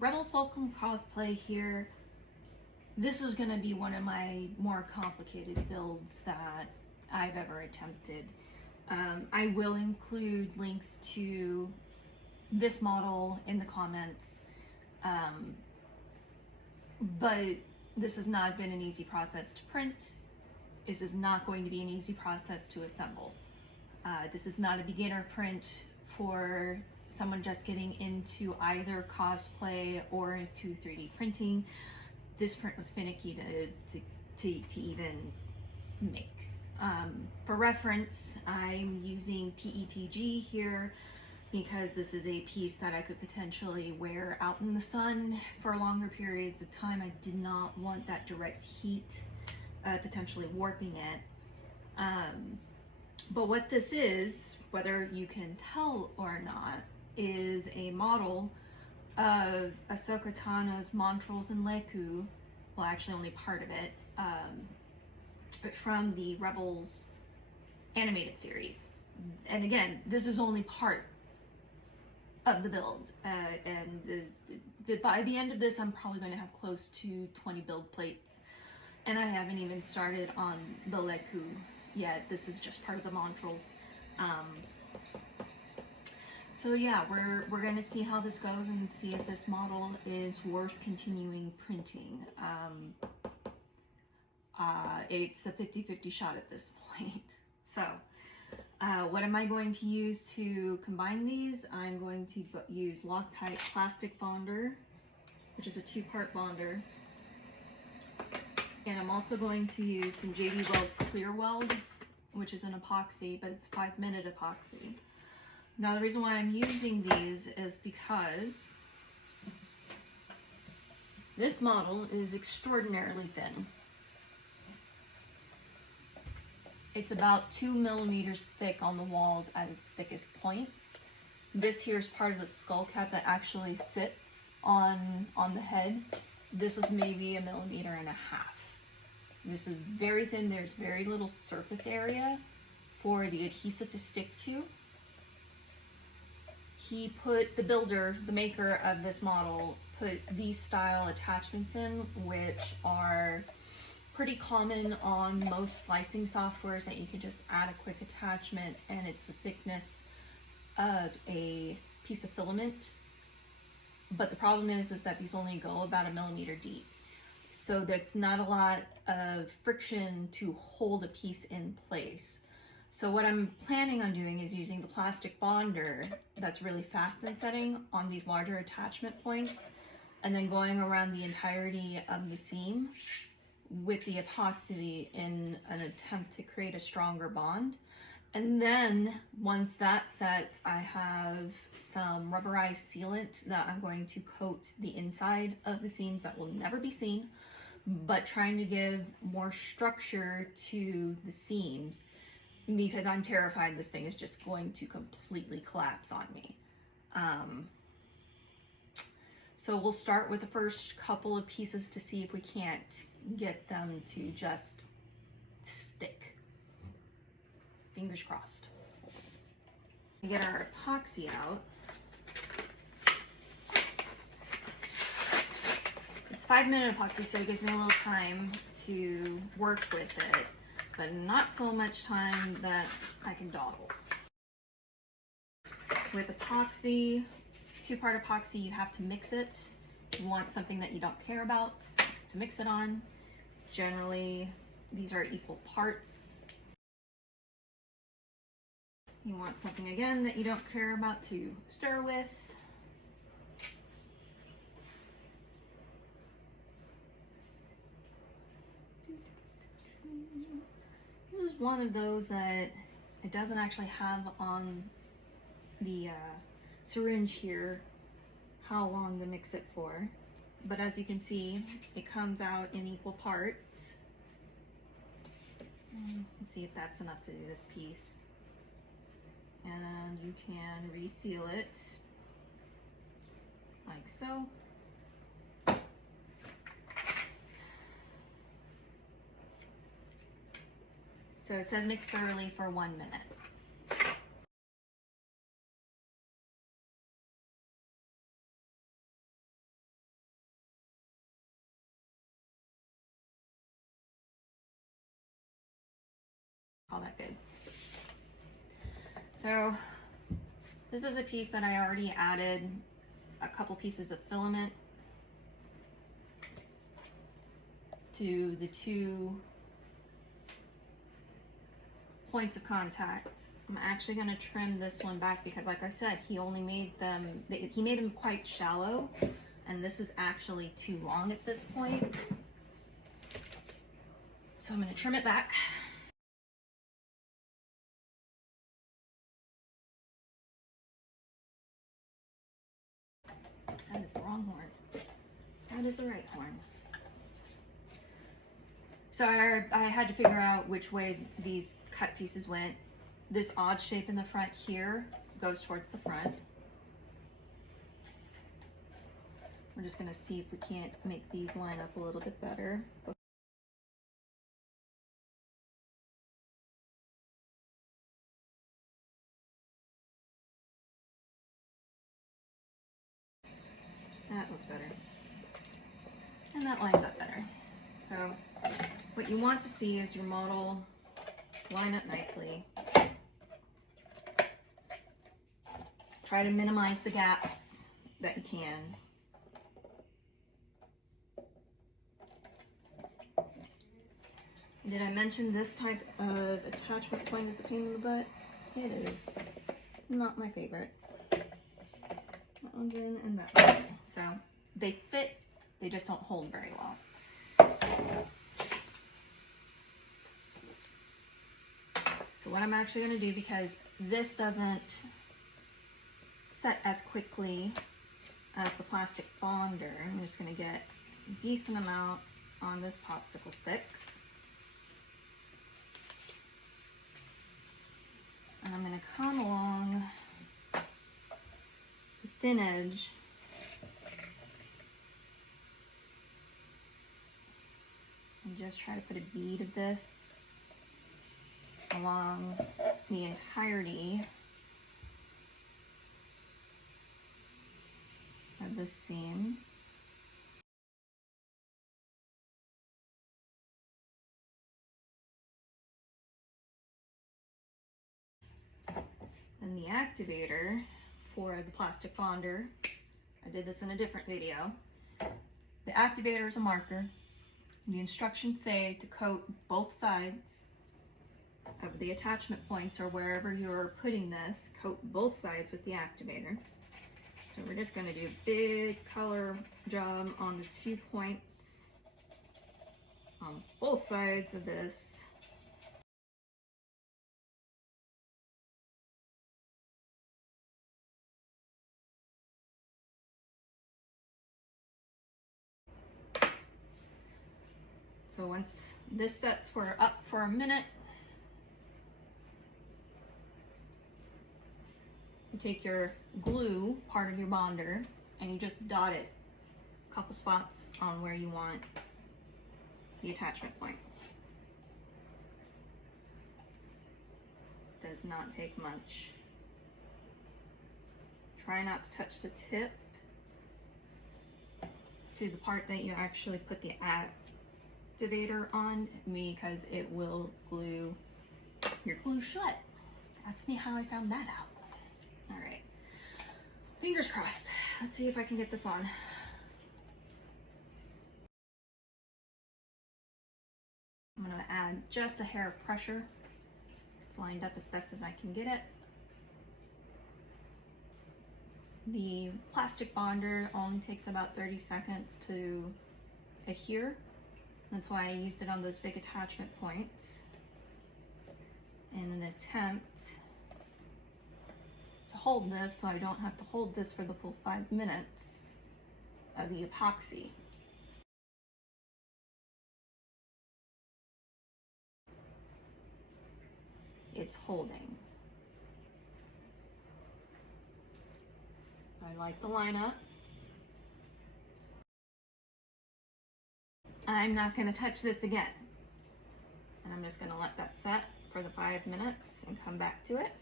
Rebel.Fulcrum cosplay here. This is going to be one of my more complicated builds that I've ever attempted. I will include links to this model in the comments, but this has not been an easy process to print. This is not going to be an easy process to assemble. This is not a beginner print for someone just getting into either cosplay or into 3D printing. This print was finicky to even make. For reference, I'm using PETG here because this is a piece that I could potentially wear out in the sun for longer periods of time. I did not want that direct heat potentially warping it. But what this is, whether you can tell or not, is a model of Ahsoka Tano's Lekku, well, actually only part of it, from the Rebels animated series. And again, this is only part of the build, and by the end of this, I'm probably going to have close to 20 build plates, and I haven't even started on the Lekku yet. This is just part of the Montrals. So yeah, we're gonna see how this goes and see if this model is worth continuing printing. It's a 50-50 shot at this point. So what am I going to use to combine these? I'm going to use Loctite plastic bonder, which is a 2-part bonder. And I'm also going to use some JD Weld Clear Weld, which is an epoxy, but it's 5-minute epoxy. Now the reason why I'm using these is because this model is extraordinarily thin. It's about 2 millimeters thick on the walls at its thickest points. This here is part of the skull cap that actually sits on the head. This is maybe 1.5 millimeters. This is very thin. There's very little surface area for the adhesive to stick to. He put, the maker of this model, put these style attachments in, which are pretty common on most slicing softwares, that you can just add a quick attachment and it's the thickness of a piece of filament. But the problem is that these only go about 1 millimeter deep. So there's not a lot of friction to hold a piece in place. So what I'm planning on doing is using the plastic bonder that's really fast in setting on these larger attachment points, and then going around the entirety of the seam with the epoxy in an attempt to create a stronger bond. And then once that sets, I have some rubberized sealant that I'm going to coat the inside of the seams that will never be seen, but trying to give more structure to the seams, because I'm terrified this thing is just going to completely collapse on me. So we'll start with the first couple of pieces to see if we can't get them to just stick. Fingers crossed. We get our epoxy out. It's 5-minute epoxy, so it gives me a little time to work with it, but not so much time that I can dawdle. With epoxy, 2-part epoxy, you have to mix it. You want something that you don't care about to mix it on. Generally, these are equal parts. You want something, again, that you don't care about to stir with. This is one of those that it doesn't actually have on the syringe here how long to mix it for, but as you can see, it comes out in equal parts. Let's see if that's enough to do this piece. And you can reseal it like so. So it says mix thoroughly for 1 minute. expected. So this is a piece that I already added a couple pieces of filament to the 2 points of contact. I'm actually going to trim this one back because, like I said, he made them quite shallow, and this is actually too long at this point. So I'm going to trim it back. That is the wrong horn. That is the right horn. So I had to figure out which way these cut pieces went. This odd shape in the front here goes towards the front. We're just going to see if we can't make these line up a little bit better. That looks better. And that lines up better. So what you want to see is your model line up nicely. Try to minimize the gaps that you can. Did I mention this type of attachment point is a pain in the butt? It is. Not my favorite. That one's in and that one's in. So they fit, they just don't hold very well. So what I'm actually going to do, because this doesn't set as quickly as the plastic bonder, I'm just going to get a decent amount on this popsicle stick. And I'm going to come along the thin edge and just try to put a bead of this along the entirety of this seam. Then the activator for the plastic bonder, I did this in a different video. The activator is a marker. The instructions say to coat both sides of the attachment points, or wherever you're putting this, coat both sides with the activator. So we're just going to do a big color job on the 2 points on both sides of this. So once this sets up for a minute, you take your glue part of your bonder and you just dot it a couple spots on where you want the attachment point. Does not take much. Try not to touch the tip to the part that you actually put the activator on, because it will glue your glue shut. Ask me how I found that out. All right, fingers crossed. Let's see if I can get this on. I'm gonna add just a hair of pressure. It's lined up as best as I can get it. The plastic bonder only takes about 30 seconds to adhere. That's why I used it on those big attachment points in an attempt to hold this so I don't have to hold this for the full 5 minutes of the epoxy. It's holding. I like the lineup. I'm not going to touch this again. And I'm just going to let that set for the 5 minutes and come back to it.